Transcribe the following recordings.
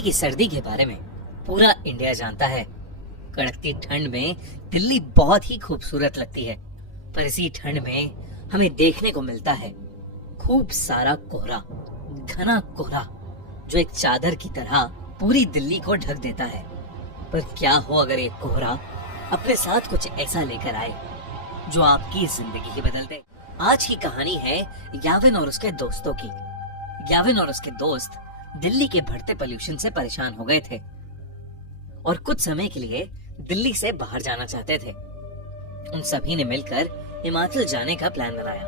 दिल्ली की सर्दी के बारे में पूरा इंडिया जानता है। कड़कती ठंड में दिल्ली बहुत ही खूबसूरत लगती है, पर इसी ठंड में हमें देखने को मिलता है खूब सारा कोहरा, घना कोहरा जो एक चादर की तरह पूरी दिल्ली को ढक देता है। पर क्या हो अगर एक कोहरा अपने साथ कुछ ऐसा लेकर आए जो आपकी जिंदगी ही बदल दे। आज की कहानी है याविन और उसके दोस्तों की। याविन और उसके दोस्त दिल्ली के बढ़ते पोल्यूशन से परेशान हो गए थे और कुछ समय के लिए दिल्ली से बाहर जाना चाहते थे। उन सभी ने मिलकर हिमाचल जाने का प्लान बनाया।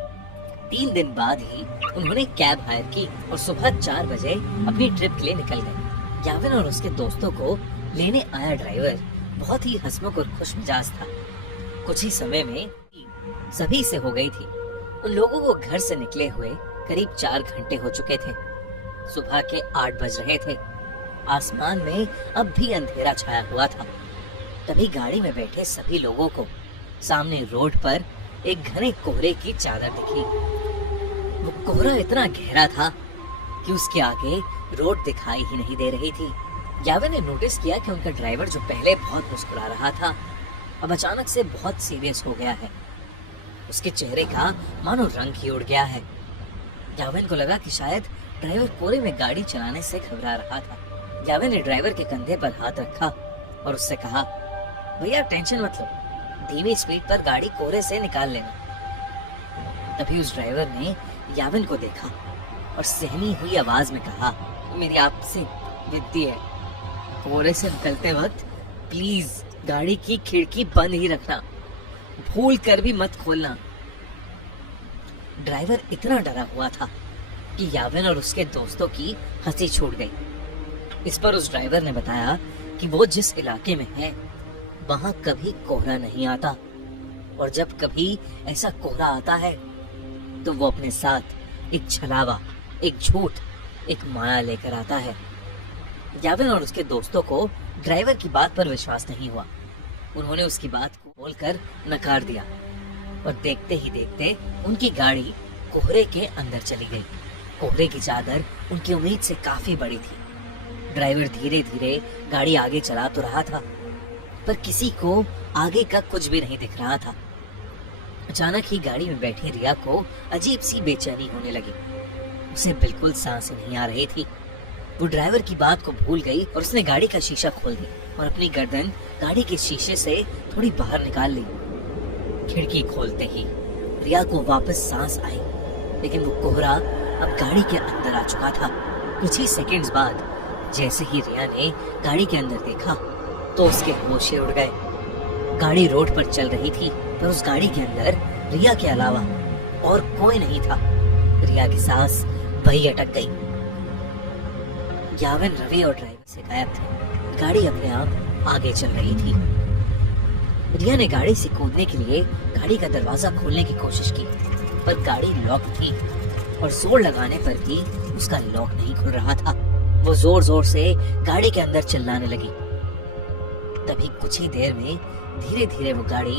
3 दिन बाद ही उन्होंने कैब हायर की और सुबह 4 बजे अपनी ट्रिप के लिए निकल गए। याविन और उसके दोस्तों को लेने आया ड्राइवर बहुत ही हंसमुख और खुश मिजाज था। कुछ ही समय में सभी से हो गई थी। उन लोगों को घर से निकले हुए करीब 4 घंटे हो चुके थे। सुबह के 8 बज रहे थे। आसमान में अब भी अंधेरा छाया हुआ था। तभी गाड़ी में बैठे सभी लोगों को सामने रोड पर एक घने कोहरे की चादर दिखी। वो कोहरा इतना गहरा था कि उसके आगे रोड दिखाई ही नहीं दे रही थी। याविन ने नोटिस किया कि उनका ड्राइवर जो पहले बहुत मुस्कुरा रहा था, अब अचानक से बहुत सीरियस हो गया है। उसके चेहरे का मानो रंग ही उड़ गया है। याविन को लगा कि शायद ड्राइवर कोहरे में गाड़ी चलाने से घबरा रहा था। याविन ने ड्राइवर के कंधे पर हाथ रखा और उससे कहा, भैया टेंशन मत लो, धीमी स्पीड पर गाड़ी कोहरे से निकाल लेना। तभी उस ड्राइवर ने याविन को देखा और सहमी हुई आवाज में कहा, मेरी आपसे विनती है, कोहरे से निकलते वक्त प्लीज गाड़ी की खिड़की बंद ही रखना, भूल कर भी मत खोलना। ड्राइवर इतना डरा हुआ था कि याविन और उसके दोस्तों की हंसी छूट गई। इस पर उस ड्राइवर ने बताया कि वो जिस इलाके में है वहां कभी कोहरा नहीं आता और जब कभी ऐसा कोहरा आता है तो वो अपने साथ एक छलावा, एक झूठ, एक माया लेकर आता है। याविन और उसके दोस्तों को ड्राइवर की बात पर विश्वास नहीं हुआ। उन्होंने उसकी बात को बोलकर नकार दिया और देखते ही देखते उनकी गाड़ी कोहरे के अंदर चली गई। कोहरे की चादर उनकी उम्मीद से काफी बड़ी थी। ड्राइवर धीरे धीरे गाड़ी आगे चला तो रहा था, पर किसी को आगे का कुछ भी नहीं दिख रहा था। अचानक ही गाड़ी में बैठी रिया को अजीब सी बेचैनी होने लगी। उसे बिल्कुल सांसें नहीं आ रही थी। वो ड्राइवर की बात को भूल गई और उसने गाड़ी का शीशा खोल दिया और अपनी गर्दन गाड़ी के शीशे से थोड़ी बाहर निकाल ली। खिड़की खोलते ही रिया को वापस सांस आई, लेकिन वो कोहरा अब गाड़ी के अंदर आ चुका था। कुछ ही सेकंड्स बाद जैसे ही रिया ने गाड़ी के अंदर देखा तो उसके होश उड़ गए। गाड़ी रोड पर चल रही थी, पर उस गाड़ी के अंदर रिया के अलावा और कोई नहीं था। रिया की सांस वही अटक गई। याविन, रवि और ड्राइवर से गायब थे। गाड़ी अपने आप आगे चल रही थी। रिया ने गाड़ी से कूदने के लिए गाड़ी का दरवाजा खोलने की कोशिश की, पर गाड़ी लॉक थी और जोर लगाने पर भी उसका लॉक नहीं खुल रहा था। वो जोर जोर से गाड़ी के अंदर चिल्लाने लगी। तभी कुछ ही देर में धीरे धीरे वो गाड़ी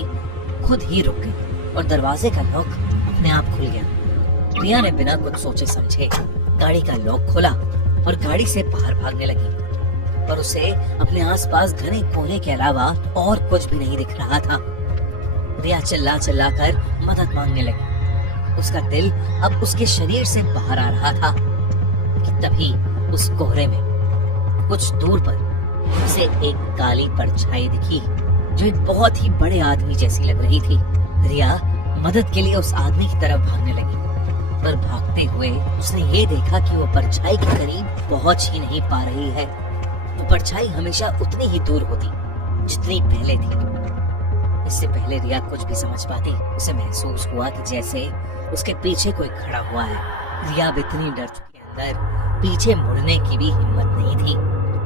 खुद ही रुक गई और दरवाजे का लॉक अपने आप खुल गया। रिया ने बिना कुछ सोचे समझे गाड़ी का लॉक खोला और गाड़ी से बाहर भागने लगी, पर उसे अपने आसपास घने कोहरे के अलावा और कुछ भी नहीं दिख रहा था। रिया चिल्ला चिल्ला कर मदद मांगने लगी। उसका दिल अब उसके शरीर से बाहर आ रहा था कि तभी उस कोहरे में कुछ दूर पर उसे एक काली परछाई दिखी जो एक बहुत ही बड़े आदमी जैसी लग रही थी। रिया मदद के लिए उस आदमी की तरफ भागने लगी, पर भागते हुए उसने ये देखा कि वो परछाई के करीब पहुंच ही नहीं पा रही है। वो परछाई हमेशा उतनी ही दूर होती जितनी पहले थी। इससे पहले रिया कुछ भी समझ पाती, उसे महसूस हुआ कि जैसे उसके पीछे कोई खड़ा हुआ है। रिया अब इतनी डर चुकी अंदर पीछे मुड़ने की भी हिम्मत नहीं थी,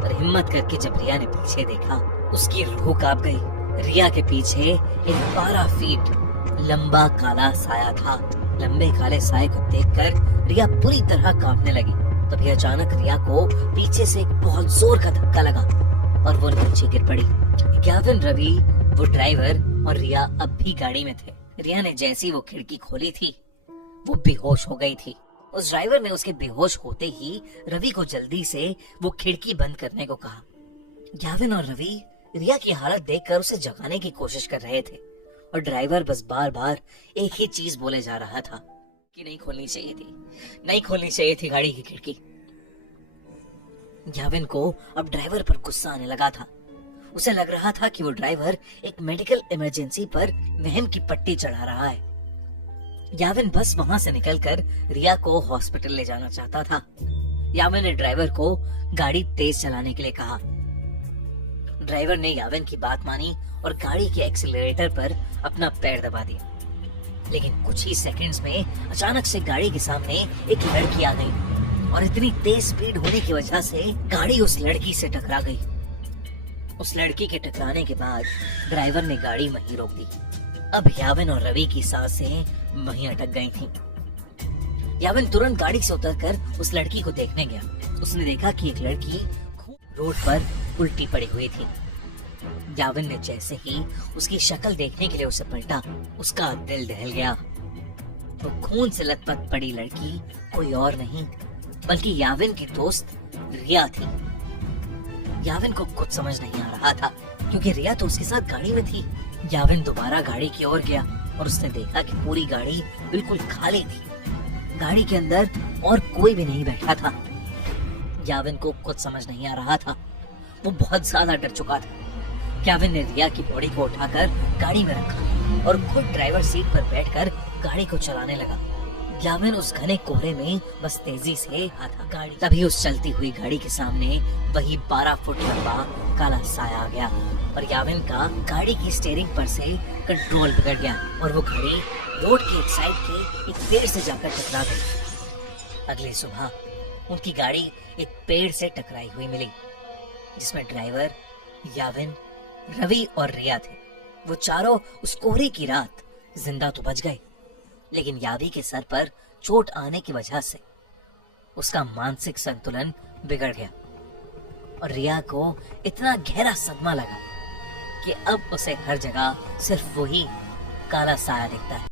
पर हिम्मत करके जब रिया ने पीछे देखा उसकी रूह कांप गई। रिया के पीछे एक 12 फीट लंबा काला साया था। लंबे काले साये को देखकर रिया पूरी तरह कांपने लगी। तभी अचानक रिया को पीछे से एक बहुत जोर का धक्का लगा और वो नीचे गिर पड़ी। याविन, रवि, वो ड्राइवर और रिया अब भी गाड़ी में थे। रिया ने जैसी वो खिड़की खोली थी वो बेहोश हो गई थी। उस ड्राइवर ने उसके बेहोश होते ही रवि को जल्दी से वो खिड़की बंद करने को कहा। याविन और रवि रिया की हालत देखकर उसे जगाने की कोशिश कर रहे थे और ड्राइवर बस बार बार एक ही चीज बोले जा रहा था कि नहीं खोलनी चाहिए थी, नहीं खोलनी चाहिए थी गाड़ी की खिड़की। याविन को अब ड्राइवर पर गुस्सा आने लगा था। उसे लग रहा था कि वो ड्राइवर एक मेडिकल इमरजेंसी पर वहम की पट्टी चढ़ा रहा है। याविन बस वहां से निकलकर रिया को हॉस्पिटल ले जाना चाहता था। याविन ने ड्राइवर को गाड़ी तेज चलाने के लिए कहा। ड्राइवर ने याविन की बात मानी और गाड़ी के एक्सीलरेटर पर अपना पैर दबा दिया। लेकिन कुछ ही सेकंड्स में अचानक से गाड़ी के सामने एक लड़की आ गई और इतनी तेज स्पीड होने की वजह से गाड़ी उस लड़की से टकरा गई। उस लड़की के टकराने के बाद ड्राइवर ने गाड़ी वहीं रोक दी। अब याविन और रवि की सांसें वहीं अटक गई थीं। याविन तुरंत गाड़ी से उतरकर उस लड़की को देखने गया। उसने देखा कि एक लड़की रोड पर उल्टी पड़ी हुई थी। याविन ने जैसे ही उसकी शक्ल देखने के लिए उसे पलटा, उसका दिल दहल गया। वो खून से लथपथ पड़ी लड़की कोई और नहीं बल्कि याविन की दोस्त रिया थी। याविन को कुछ समझ नहीं आ रहा था क्योंकि रिया तो उसके साथ गाड़ी में थी। याविन दोबारा गाड़ी की ओर गया और उसने देखा कि पूरी गाड़ी बिल्कुल खाली थी। गाड़ी के अंदर और कोई भी नहीं बैठा था। याविन को कुछ समझ नहीं आ रहा था। वो बहुत ज्यादा डर चुका था। याविन ने रिया की बॉडी को उठाकर गाड़ी में रखा और खुद ड्राइवर सीट पर बैठकर गाड़ी को चलाने लगा। याविन उस घने कोहरे में बस तेजी से हाथा गाड़ी। तभी उस चलती हुई गाड़ी के सामने वही 12 फुट लंबा काला साया आ गया और याविन का गाड़ी की स्टीयरिंग पर से कंट्रोल बिगड़ गया और वो गाड़ी रोड के एक साइड के एक पेड़ से जाकर टकरा गई। अगली सुबह उनकी गाड़ी एक पेड़ से टकराई हुई मिली जिसमें ड्राइवर, याविन, रवि और रिया थे। वो चारों उस कोहरे की रात जिंदा तो बच गए, लेकिन यावी के सर पर चोट आने की वजह से उसका मानसिक संतुलन बिगड़ गया और रिया को इतना गहरा सदमा लगा कि अब उसे हर जगह सिर्फ वही काला साया दिखता है।